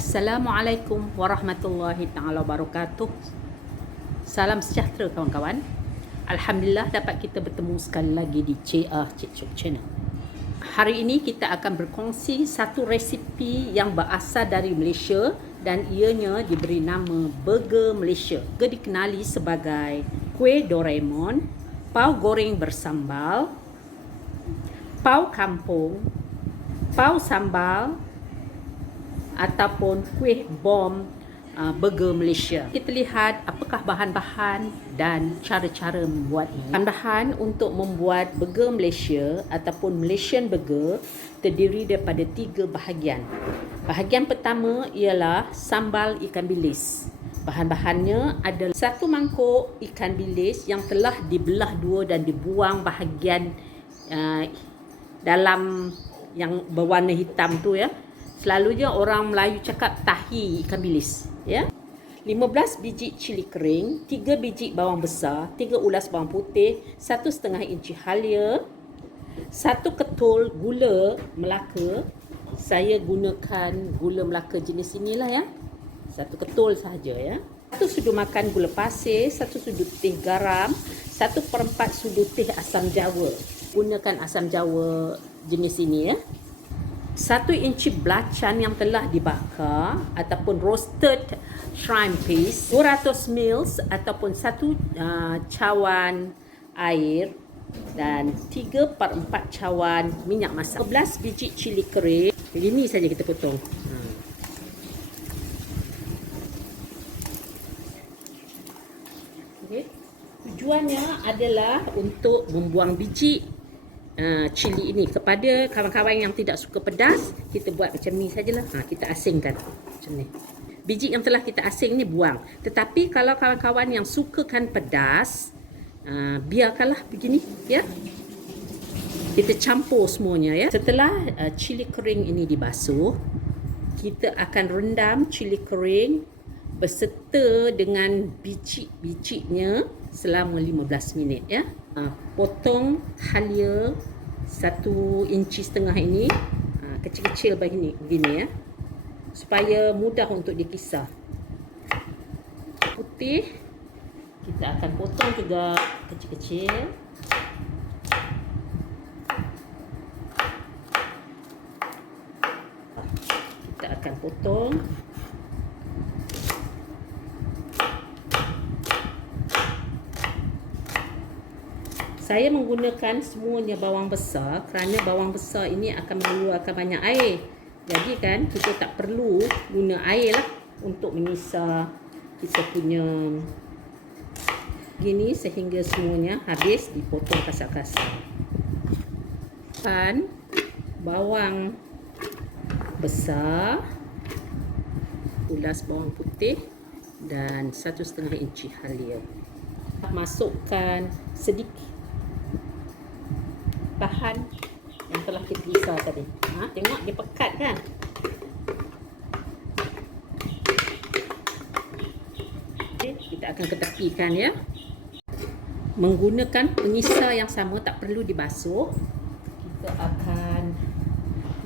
Assalamualaikum warahmatullahi taala wabarakatuh. Salam sejahtera kawan-kawan. Alhamdulillah dapat kita bertemu sekali lagi di CA Cik Sok Channel. Hari ini kita akan berkongsi satu resipi yang berasal dari Malaysia dan ianya diberi nama Burger Malaysia. Juga dikenali sebagai kuih Doraemon, pau goreng bersambal, pau kampung, pau sambal ataupun kuih bom Burger Malaysia. Kita lihat apakah bahan-bahan dan cara-cara membuatnya. Bahan-bahan untuk membuat Burger Malaysia ataupun Malaysian Burger terdiri daripada 3 bahagian. Bahagian pertama ialah sambal ikan bilis. Bahan-bahannya adalah 1 mangkuk ikan bilis yang telah dibelah 2 dan dibuang bahagian dalam yang berwarna hitam tu ya. Selalunya orang Melayu cakap tahi ikan bilis, ya. 15 biji cili kering, 3 biji bawang besar, 3 ulas bawang putih, 1,5 inci halia, 1 ketul gula Melaka. Saya gunakan gula Melaka jenis inilah ya. 1 ketul sahaja ya. 1 sudu makan gula pasir, 1 sudu teh garam, 1/4 sudu teh asam jawa. Gunakan asam jawa jenis ini ya. 1 inci belacan yang telah dibakar ataupun roasted shrimp paste, 200 ml ataupun 1 cawan air dan 3/4 cawan minyak masak. 11 biji cili kering. Ini saja kita potong. Okay. Tujuannya adalah untuk membuang biji cili ini. Kepada kawan-kawan yang tidak suka pedas, kita buat macam ni sajalah. Kita asingkan macam ni. Biji yang telah kita asing ni buang. Tetapi kalau kawan-kawan yang sukakan pedas, biarkanlah begini ya. Kita campur semuanya ya. Setelah cili kering ini dibasuh, kita akan rendam cili kering berserta dengan biji-bijinya selama 15 minit ya. Potong halia 1,5 inci ini kecil-kecil begini ya, supaya mudah untuk dikisar. Putih kita akan potong juga kecil-kecil. Kita akan potong. Saya menggunakan semuanya bawang besar kerana bawang besar ini akan mengeluarkan banyak air. Jadi kan kita tak perlu guna air lah untuk mengisar kita punya gini sehingga semuanya habis dipotong kasar-kasar. Dan bawang besar, ulas bawang putih dan 1,5 inci halia. Masukkan sedikit bahan yang telah kita kisar tadi. Tengok dia pekat kan? Okay, kita akan ketepikan ya. Menggunakan pengisar yang sama, tak perlu dibasuh. Kita akan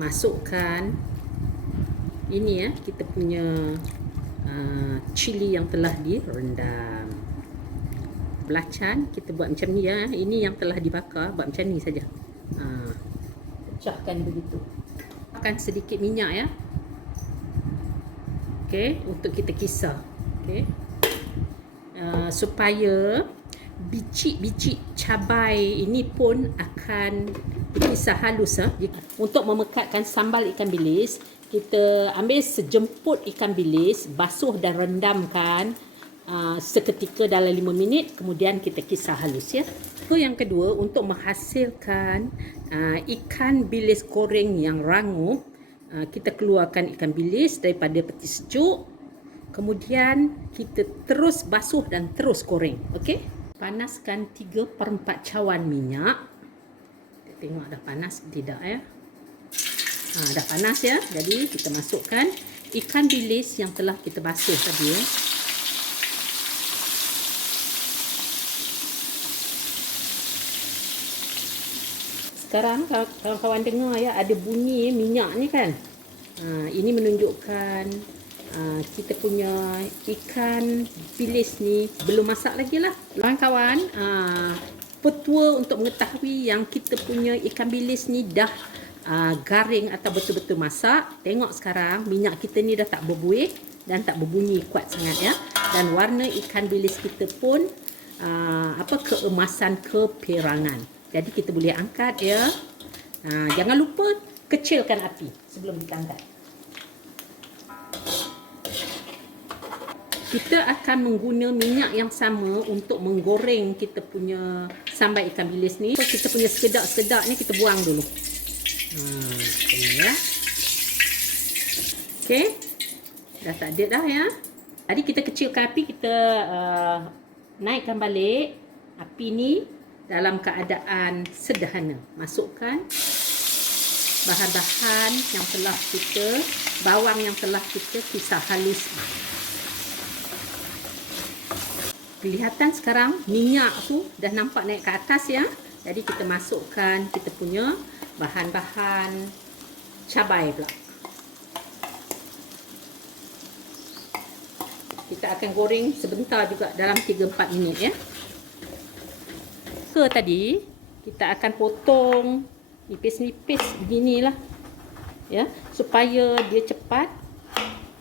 masukkan ini ya, kita punya cili yang telah direndam. Belacan kita buat macam ni ya. Ini yang telah dibakar, buat macam ni saja. Pecahkan begitu. Akan sedikit minyak ya. Okey, untuk kita kisar. Okey. Supaya biji-biji cabai ini pun akan dikisar halus ya. Untuk memekatkan sambal ikan bilis, kita ambil sejemput ikan bilis, basuh dan rendamkan seketika dalam 5 minit, kemudian kita kisar halus ya. Yang kedua, untuk menghasilkan ikan bilis goreng yang rangup, kita keluarkan ikan bilis daripada peti sejuk, kemudian kita terus basuh dan terus goreng. Okey, panaskan 3/4 cawan minyak. Kita tengok dah panas tidak ya. Dah panas ya. Jadi kita masukkan ikan bilis yang telah kita basuh tadi ya. Sekarang kawan-kawan dengar ya, ada bunyi minyak ni kan. Ini menunjukkan kita punya ikan bilis ni belum masak lagi lah. Kawan-kawan, petua untuk mengetahui yang kita punya ikan bilis ni dah garing atau betul-betul masak. Tengok sekarang minyak kita ni dah tak berbuih dan tak berbunyi kuat sangat ya. Dan warna ikan bilis kita pun keemasan keperangan. Jadi kita boleh angkat ya. Jangan lupa kecilkan api sebelum kita angkat. Kita akan mengguna minyak yang sama untuk menggoreng kita punya sambal ikan bilis ni. So, kita punya sekedak-sekedak ni kita buang dulu. Ini ya. Okey. Dah tak ada dah ya. Jadi kita kecilkan api, kita naikkan balik api ni dalam keadaan sederhana. Masukkan bahan-bahan yang telah kita, bawang yang telah kita kisar halus. Kelihatan sekarang minyak tu dah nampak naik ke atas ya. Jadi kita masukkan kita punya bahan-bahan cabai pula. Kita akan goreng sebentar juga dalam 3-4 minit ya. Tadi kita akan potong nipis-nipis beginilah ya, supaya dia cepat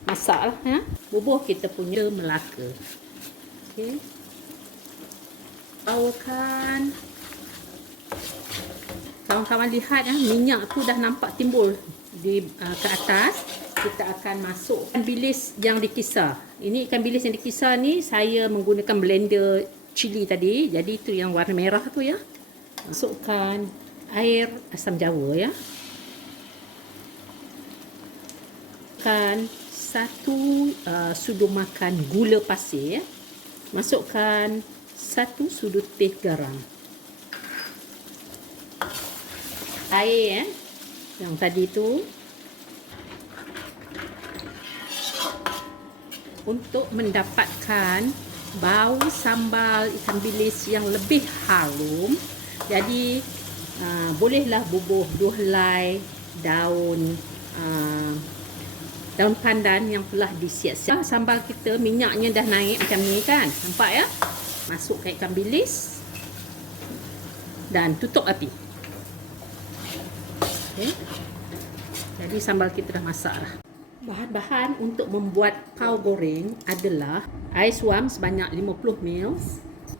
masak lah ya. Bubuh kita punya Melaka. Okey. Bawakan. Kawan-kawan lihat ya, minyak tu dah nampak timbul di ke atas. Kita akan masuk ikan bilis yang dikisar. Ini ikan bilis yang dikisar ni saya menggunakan blender cili tadi. Jadi itu yang warna merah tu ya. Masukkan air asam jawa ya. Masukkan 1 sudu makan gula pasir ya. Masukkan 1 sudu teh garam. Air yang tadi tu untuk mendapatkan bau sambal ikan bilis yang lebih harum. Jadi bolehlah bubuh 2 helai daun pandan yang telah disiap-siap. Sambal kita minyaknya dah naik macam ni kan. Nampak ya? Masukkan ikan bilis dan tutup api. Okay. Jadi sambal kita dah masak dah. Bahan-bahan untuk membuat pau goreng adalah air suam sebanyak 50 ml.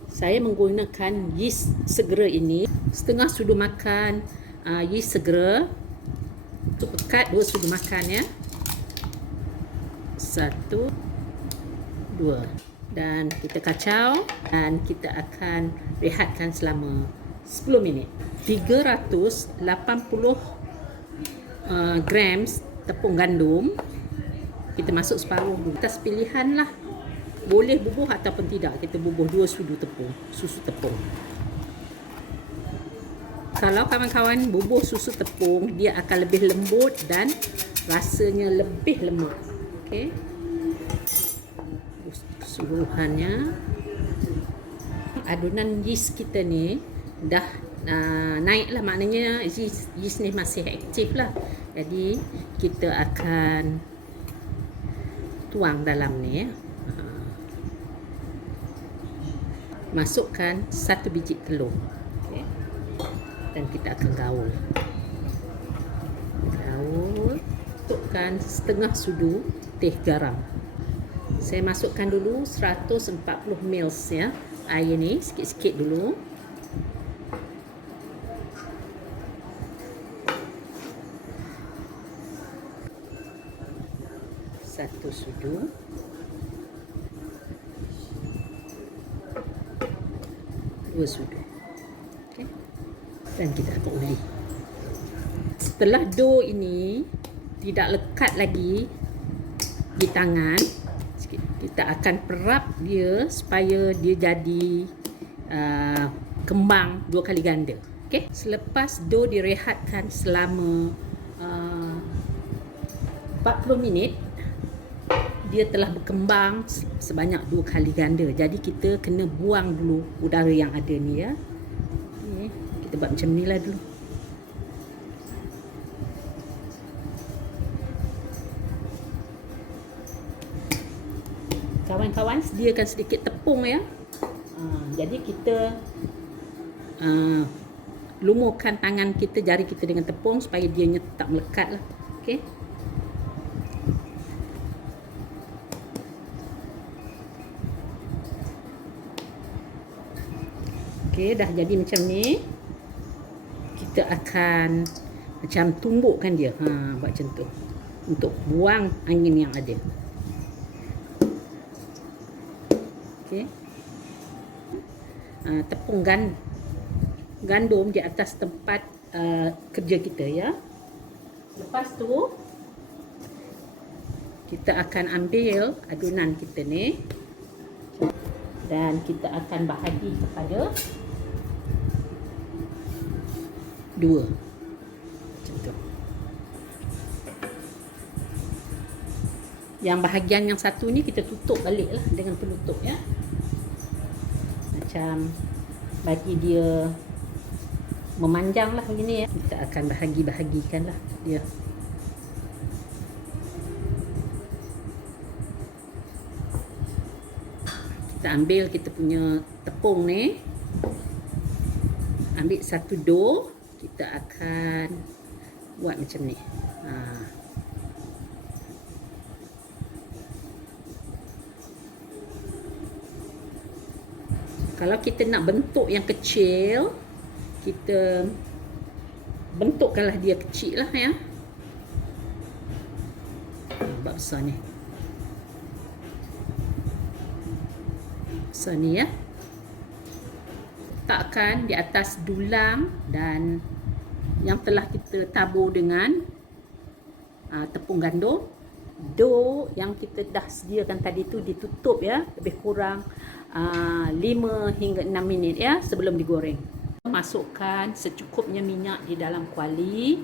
Saya menggunakan yeast segera ini, setengah sudu makan yeast segera. Untuk pekat 2 sudu makan ya. 1, 2. Dan kita kacau dan kita akan rehatkan selama 10 minit. 380 grams tepung gandum. Kita masuk separuh dulu. Atas pilihan lah. Boleh bubuh ataupun tidak. Kita bubuh 2 sudu tepung, susu tepung. Kalau kawan-kawan bubuh susu tepung, dia akan lebih lembut dan rasanya lebih lemak. Okey. Keseluruhannya adunan yeast kita ni dah naik lah, maknanya yeast ni masih aktif lah. Jadi kita akan tuang dalam ni ya. Masukkan 1 biji telur. Okay. Dan kita akan gaul. Masukkan setengah sudu teh garam. Saya masukkan dulu 140 ml ya. Air ni sikit-sikit dulu. Satu sudu. Dua sudu. Okay. Dan kita akan uli. Setelah dough ini tidak lekat lagi di tangan, kita akan perap dia supaya dia jadi kembang 2 kali ganda. Okay. Selepas dough direhatkan selama 40 minit, dia telah berkembang sebanyak 2 kali ganda. Jadi kita kena buang dulu udara yang ada ni ya. Okay. Kita buat macam ni lah dulu. kawan-kawan sediakan sedikit tepung ya. Jadi kita lumurkan tangan kita, jari kita dengan tepung supaya dia tak melekat lah. Okey. Okey, dah jadi macam ni. Kita akan macam tumbukkan dia. Buat macam tu. Untuk buang angin yang ada. Okey. Tepung gandum di atas tempat kerja kita ya. Lepas tu kita akan ambil adunan kita ni dan kita akan bahagi kepada dua. Macam tu. Yang bahagian yang satu ni kita tutup balik lah dengan penutup ya. Macam bagi dia memanjang lah begini ya. Kita akan bahagi-bahagikan lah dia. Kita ambil kita punya tepung ni. Ambil satu dough. Kita akan buat macam ni. Kalau kita nak bentuk yang kecil, kita bentukkanlah dia kecil lah ya. Buat besar ni. Besar ni ya. Letakkan di atas dulang dan yang telah kita tabur dengan tepung gandum. Dough yang kita dah sediakan tadi tu ditutup ya, lebih kurang 5 hingga 6 minit ya sebelum digoreng. Masukkan secukupnya minyak di dalam kuali.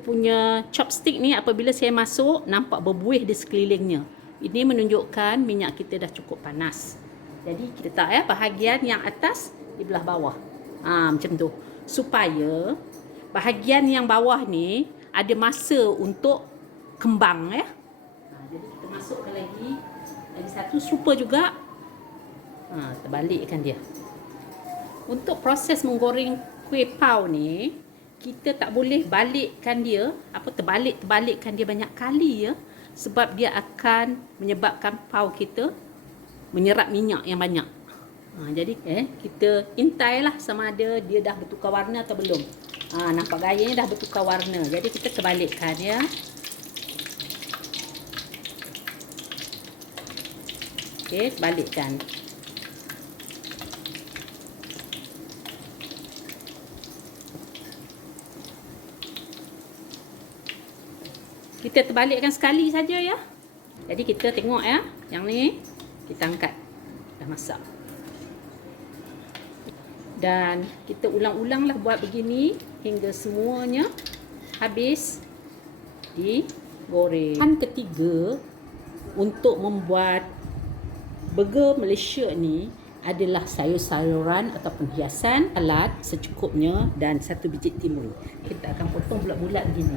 Punya chopstick ni apabila saya masuk nampak berbuih di sekelilingnya. Ini menunjukkan minyak kita dah cukup panas. Jadi kita letak ya bahagian yang atas di belah bawah. Macam tu. Supaya bahagian yang bawah ni ada masa untuk kembang ya. Jadi kita masukkan lagi satu serupa juga. Terbalikkan dia. Untuk proses menggoreng kuih pau ni, kita tak boleh balikkan dia, terbalik-terbalikkan dia banyak kali ya, sebab dia akan menyebabkan pau kita menyerap minyak yang banyak. Jadi kita intailah sama ada dia dah bertukar warna atau belum. Nampak gayanya dah bertukar warna. Jadi kita terbalikkan ya. Okey, balikkan. Kita terbalikkan sekali saja ya. Jadi kita tengok ya, yang ni kita angkat. Dah masak. Dan kita ulang-ulanglah buat begini hingga semuanya habis digoreng. Yang ketiga untuk membuat burger Malaysia ni adalah sayur-sayuran ataupun hiasan, salad secukupnya dan satu biji timun. Kita akan potong bulat-bulat begini.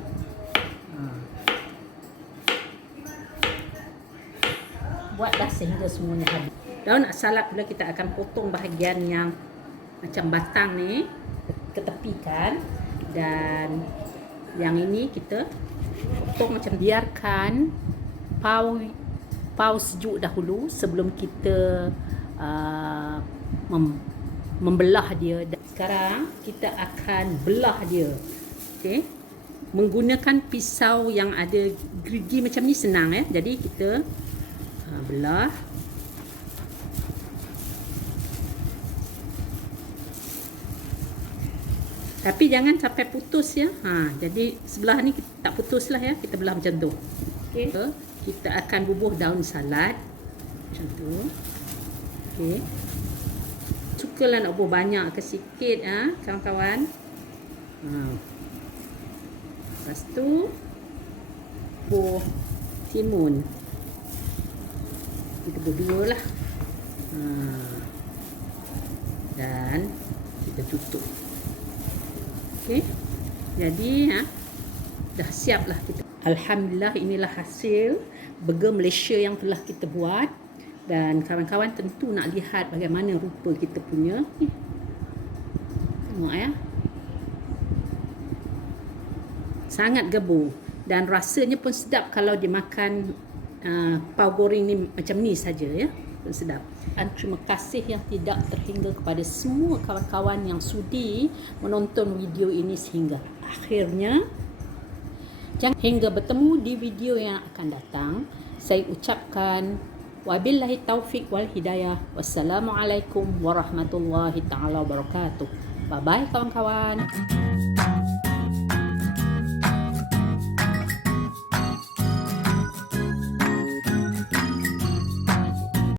Buatlah sehingga semuanya habis. Daun salad pula kita akan potong bahagian yang macam batang ni, ketepikan, dan yang ini kita potong macam, biarkan pau sejuk dahulu sebelum kita membelah dia. Sekarang kita akan belah dia. Okey. Menggunakan pisau yang ada gerigi macam ni senang ya. Jadi kita belah. Tapi jangan sampai putus ya. Jadi sebelah ni kita tak putus lah ya. Kita belah macam tu. Okey. Kita akan bubuh daun salad macam tu. Okey. Sukalah nak bubuh banyak ke sikit kawan-kawan. Lepas tu bubuh timun. Kita bubuh dua lah. Dan kita tutup. Okey. Jadi dah siap lah kita. Alhamdulillah, inilah hasil burger Malaysia yang telah kita buat. Dan kawan-kawan tentu nak lihat bagaimana rupa kita punya ni. Tengok ya. Sangat gebur dan rasanya pun sedap kalau dimakan pau goreng ni macam ni saja ya. Pun sedap. Dan terima kasih yang tidak terhingga kepada semua kawan-kawan yang sudi menonton video ini sehingga akhirnya. Hingga bertemu di video yang akan datang, saya ucapkan wabillahi taufik wal hidayah. Wassalamualaikum warahmatullahi taala wabarakatuh. Bye bye kawan-kawan.